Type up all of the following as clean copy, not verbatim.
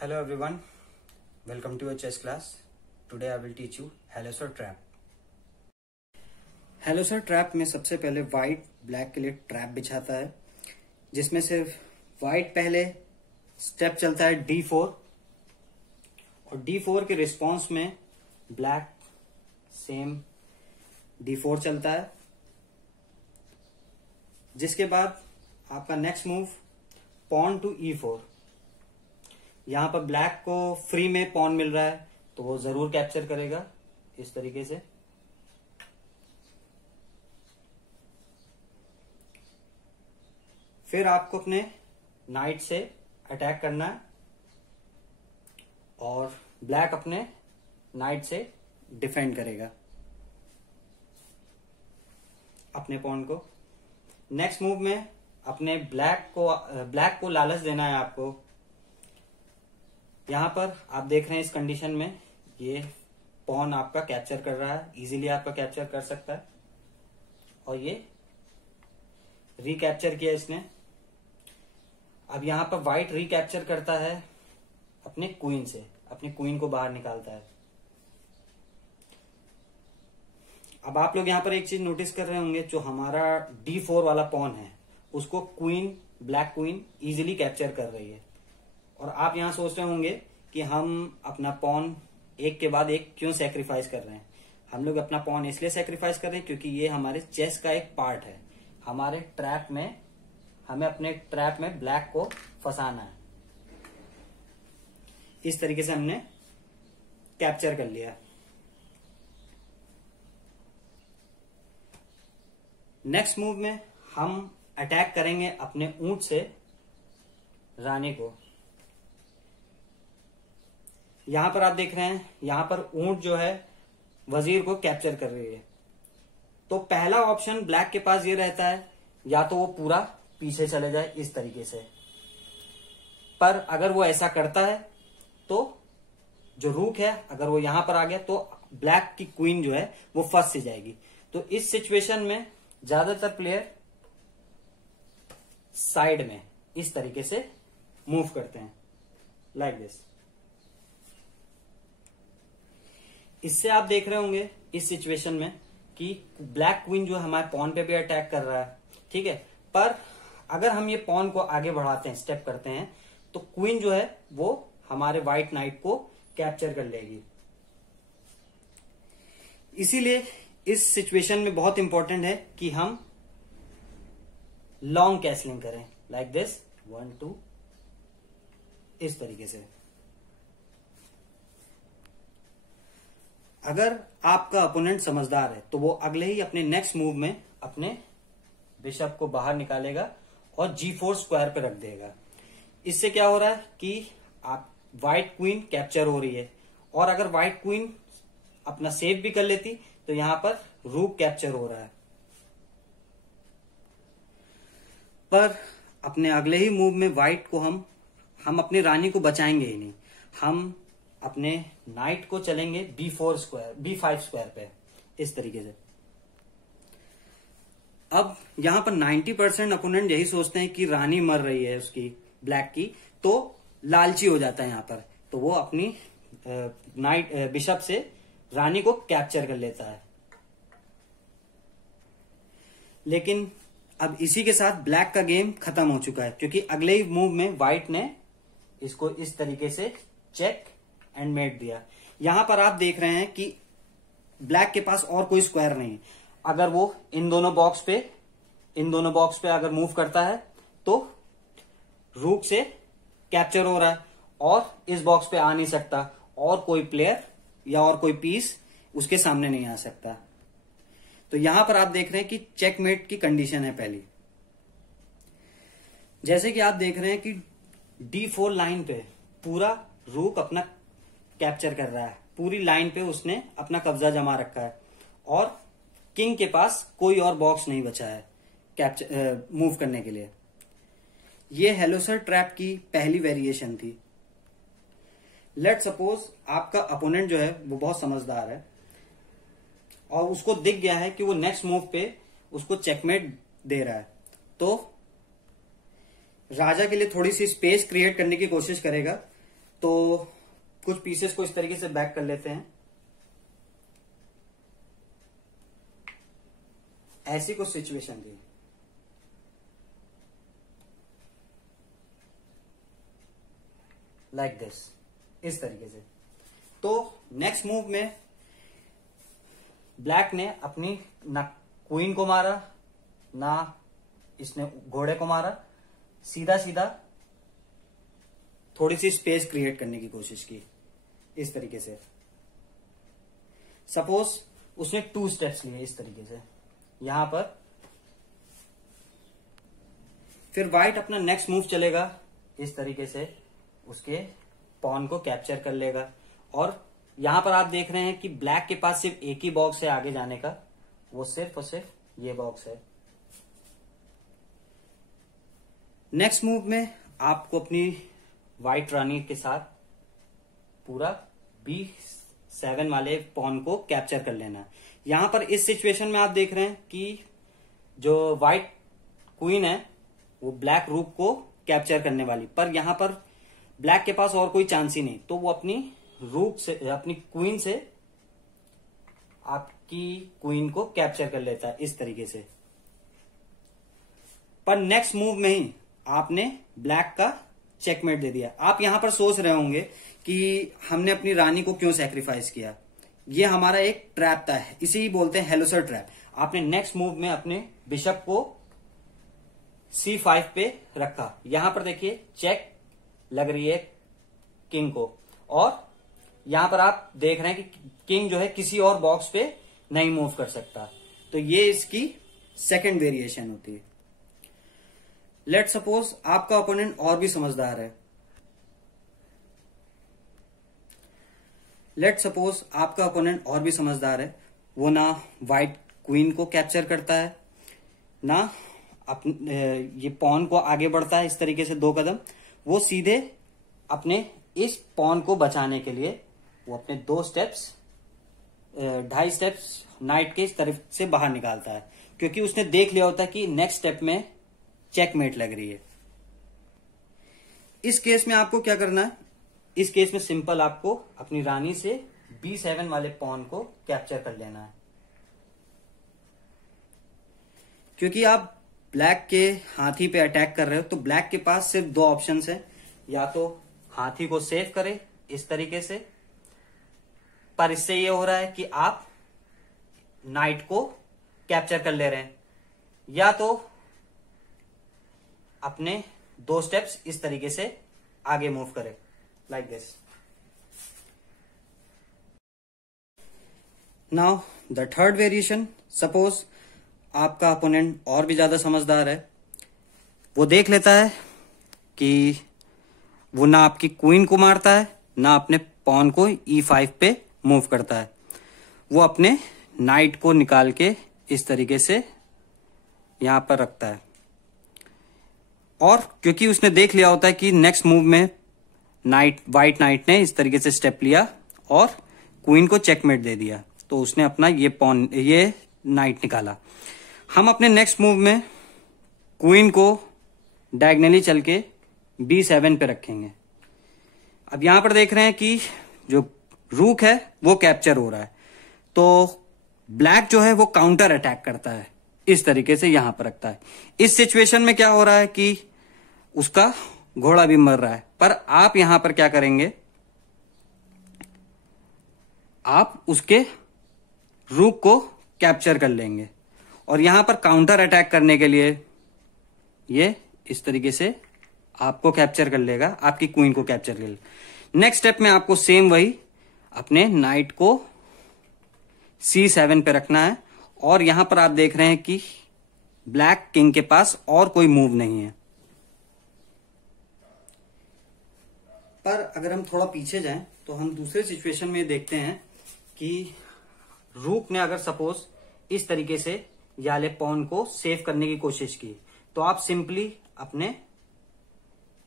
Hello everyone, welcome to your chess class. Today I will teach you Haloser Trap. Haloser Trap में सबसे पहले white black के लिए trap बिछाता है, जिसमें सिर्फ वाइट पहले स्टेप चलता है D4 और D4 के रिस्पॉन्स में ब्लैक सेम D4 चलता है, जिसके बाद आपका next move pawn to E4। यहां पर ब्लैक को फ्री में पॉन मिल रहा है तो वो जरूर कैप्चर करेगा इस तरीके से। फिर आपको अपने नाइट से अटैक करना है और ब्लैक अपने नाइट से डिफेंड करेगा अपने पॉन को। नेक्स्ट मूव में अपने ब्लैक को लालच देना है आपको। यहां पर आप देख रहे हैं इस कंडीशन में ये पॉन आपका कैप्चर कर रहा है, इजीली आपका कैप्चर कर सकता है और ये रिकैप्चर किया इसने। अब यहां पर व्हाइट रिकैप्चर करता है अपने क्वीन से, अपनी क्वीन को बाहर निकालता है। अब आप लोग यहां पर एक चीज नोटिस कर रहे होंगे, जो हमारा D4 वाला पॉन है उसको queen, black queen easily capture कर रही है। और आप यहां सोच रहे होंगे कि हम अपना पॉन एक के बाद एक क्यों सैक्रिफाइस कर रहे हैं। हम लोग अपना पॉन इसलिए सैक्रिफाइस कर रहे हैं क्योंकि ये हमारे चेस का एक पार्ट है। हमारे ट्रैप में, हमें अपने ट्रैप में ब्लैक को फंसाना है। इस तरीके से हमने कैप्चर कर लिया। नेक्स्ट मूव में हम अटैक करेंगे अपने ऊंट से रानी को। यहां पर आप देख रहे हैं, यहां पर ऊंट जो है वजीर को कैप्चर कर रही है। तो पहला ऑप्शन ब्लैक के पास ये रहता है, या तो वो पूरा पीछे चले जाए इस तरीके से, पर अगर वो ऐसा करता है तो जो रूक है अगर वो यहां पर आ गया तो ब्लैक की क्वीन जो है वो फंस सी जाएगी। तो इस सिचुएशन में ज्यादातर प्लेयर साइड में इस तरीके से मूव करते हैं, लाइक दिस। इससे आप देख रहे होंगे इस सिचुएशन में कि ब्लैक क्वीन जो हमारे पॉन पे भी अटैक कर रहा है, ठीक है। पर अगर हम ये पॉन को आगे बढ़ाते हैं, स्टेप करते हैं, तो क्वीन जो है वो हमारे व्हाइट नाइट को कैप्चर कर लेगी। इसीलिए इस सिचुएशन में बहुत इंपॉर्टेंट है कि हम लॉन्ग कैसलिंग करें, लाइक दिस 1 2 इस तरीके से। अगर आपका अपोनेंट समझदार है तो वो अगले ही अपने नेक्स्ट मूव में अपने बिशप को बाहर निकालेगा और G4 स्क्वायर पे रख देगा। इससे क्या हो रहा है कि आप व्हाइट क्वीन कैप्चर हो रही है, और अगर व्हाइट क्वीन अपना सेव भी कर लेती तो यहां पर रूक कैप्चर हो रहा है। पर अपने अगले ही मूव में व्हाइट को हम अपनी रानी को बचाएंगे ही नहीं, हम अपने नाइट को चलेंगे B5 स्क्वायर पे इस तरीके से। अब यहां पर 90% अपोनेंट यही सोचते हैं कि रानी मर रही है उसकी, ब्लैक की, तो लालची हो जाता है यहां पर, तो वो अपनी बिशप से रानी को कैप्चर कर लेता है। लेकिन अब इसी के साथ ब्लैक का गेम खत्म हो चुका है, क्योंकि अगले ही मूव में व्हाइट ने इसको इस तरीके से चेक एंड मेट दिया। यहां पर आप देख रहे हैं कि ब्लैक के पास और कोई स्क्वायर नहीं। अगर वो इन दोनों बॉक्स पे अगर मूव करता है तो रूक से कैप्चर हो रहा है और इस बॉक्स पे आ नहीं सकता, और कोई प्लेयर या और कोई पीस उसके सामने नहीं आ सकता। तो यहां पर आप देख रहे हैं कि चेकमेट की कंडीशन है पहली। जैसे कि आप देख रहे हैं कि D4 लाइन पे पूरा रूक अपना कैप्चर कर रहा है, पूरी लाइन पे उसने अपना कब्जा जमा रखा है, और किंग के पास कोई और बॉक्स नहीं बचा है मूव करने के लिए। ये हेलोसर ट्रैप की पहली वेरिएशन थी। लेट सपोज आपका अपोनेंट जो है वो बहुत समझदार है और उसको दिख गया है कि वो नेक्स्ट मूव पे उसको चेकमेट दे रहा है, तो राजा के लिए थोड़ी सी स्पेस क्रिएट करने की कोशिश करेगा तो कुछ पीसेस को इस तरीके से बैक कर लेते हैं। ऐसी कुछ सिचुएशन थी। लाइक दिस, इस तरीके से। तो नेक्स्ट मूव में ब्लैक ने अपनी ना क्वीन को मारा, ना इसने घोड़े को मारा, सीधा सीधा थोड़ी सी स्पेस क्रिएट करने की कोशिश की इस तरीके से। सपोज उसने 2 स्टेप्स लिए इस तरीके से यहां पर। फिर व्हाइट अपना नेक्स्ट मूव चलेगा इस तरीके से, उसके पॉन को कैप्चर कर लेगा। और यहां पर आप देख रहे हैं कि ब्लैक के पास सिर्फ एक ही बॉक्स है आगे जाने का, वो सिर्फ और सिर्फ ये बॉक्स है। नेक्स्ट मूव में आपको अपनी व्हाइट रानी के साथ पूरा B7 वाले पॉन को कैप्चर कर लेना। यहां पर इस सिचुएशन में आप देख रहे हैं कि जो व्हाइट क्वीन है वो ब्लैक रूक को कैप्चर करने वाली, पर यहां पर ब्लैक के पास और कोई चांस ही नहीं, तो वो अपनी रूक से, अपनी क्वीन से आपकी क्वीन को कैप्चर कर लेता है इस तरीके से। पर नेक्स्ट मूव में ही आपने ब्लैक का चेकमेट दे दिया। आप यहां पर सोच रहे होंगे कि हमने अपनी रानी को क्यों सैक्रिफाइस किया। ये हमारा एक ट्रैप था, इसे ही बोलते हैं हेलोसर ट्रैप। आपने नेक्स्ट मूव में अपने बिशप को C5 पे रखा। यहां पर देखिए चेक लग रही है किंग को, और यहां पर आप देख रहे हैं कि किंग जो है किसी और बॉक्स पे नहीं मूव कर सकता। तो ये इसकी सेकंड वेरिएशन होती है। लेट सपोज आपका ओपोनेंट और भी समझदार है। लेट सपोज आपका ओपोनेंट और भी समझदार है, वो ना व्हाइट क्वीन को कैप्चर करता है, ना ये पॉन को आगे बढ़ता है इस तरीके से 2 कदम। वो सीधे अपने इस पॉन को बचाने के लिए वो अपने 2 स्टेप्स, 2.5 स्टेप्स नाइट के इस तरफ से बाहर निकालता है, क्योंकि उसने देख लिया होता है कि नेक्स्ट स्टेप में चेकमेट लग रही है। इस केस में आपको क्या करना है? इस केस में सिंपल आपको अपनी रानी से B7 वाले पॉन को कैप्चर कर लेना है, क्योंकि आप ब्लैक के हाथी पे अटैक कर रहे हो। तो ब्लैक के पास सिर्फ 2 ऑप्शंस हैं, या तो हाथी को सेव करे इस तरीके से, पर इससे ये हो रहा है कि आप नाइट को कैप्चर कर ले रहे हैं, या तो अपने 2 स्टेप्स इस तरीके से आगे मूव करें like this. Now the third variation, suppose आपका अपोनेंट और भी ज्यादा समझदार है। वो देख लेता है कि वो ना आपकी क्वीन को मारता है, ना अपने पॉन को E5 पे मूव करता है। वो अपने नाइट को निकाल के इस तरीके से यहां पर रखता है, और क्योंकि उसने देख लिया होता है कि नेक्स्ट मूव में व्हाइट नाइट ने इस तरीके से स्टेप लिया और क्वीन को चेकमेट दे दिया, तो उसने अपना ये नाइट निकाला। हम अपने नेक्स्ट मूव में क्वीन को डायगनली चल के B7 पे रखेंगे। अब यहां पर देख रहे हैं कि जो रूक है वो कैप्चर हो रहा है, तो ब्लैक जो है वो काउंटर अटैक करता है इस तरीके से यहां पर रखता है। इस सिचुएशन में क्या हो रहा है कि उसका घोड़ा भी मर रहा है, पर आप यहां पर क्या करेंगे, आप उसके रूक को कैप्चर कर लेंगे, और यहां पर काउंटर अटैक करने के लिए ये इस तरीके से आपको कैप्चर कर लेगा, आपकी क्वीन को कैप्चर कर लेगा। नेक्स्ट स्टेप में आपको सेम वही अपने नाइट को C7 पे रखना है, और यहां पर आप देख रहे हैं कि ब्लैक किंग के पास और कोई मूव नहीं है। पर अगर हम थोड़ा पीछे जाएं तो हम दूसरे सिचुएशन में देखते हैं कि रूक ने अगर सपोज इस तरीके से याले पॉन को सेव करने की कोशिश की, तो आप सिंपली अपने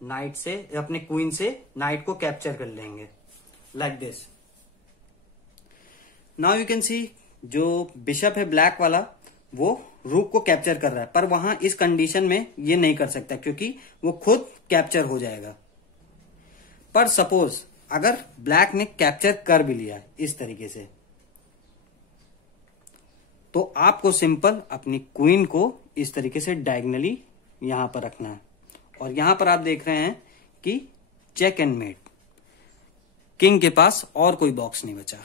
नाइट से, अपने क्वीन से नाइट को कैप्चर कर लेंगे like this. Now you can see जो बिशप है ब्लैक वाला वो रूक को कैप्चर कर रहा है, पर वहां इस कंडीशन में ये नहीं कर सकता क्योंकि वो खुद कैप्चर हो जाएगा। पर सपोज अगर ब्लैक ने कैप्चर कर भी लिया इस तरीके से, तो आपको सिंपल अपनी क्वीन को इस तरीके से डायगनली यहां पर रखना है। और यहां पर आप देख रहे हैं कि चेक एंड मेट, किंग के पास और कोई बॉक्स नहीं बचा।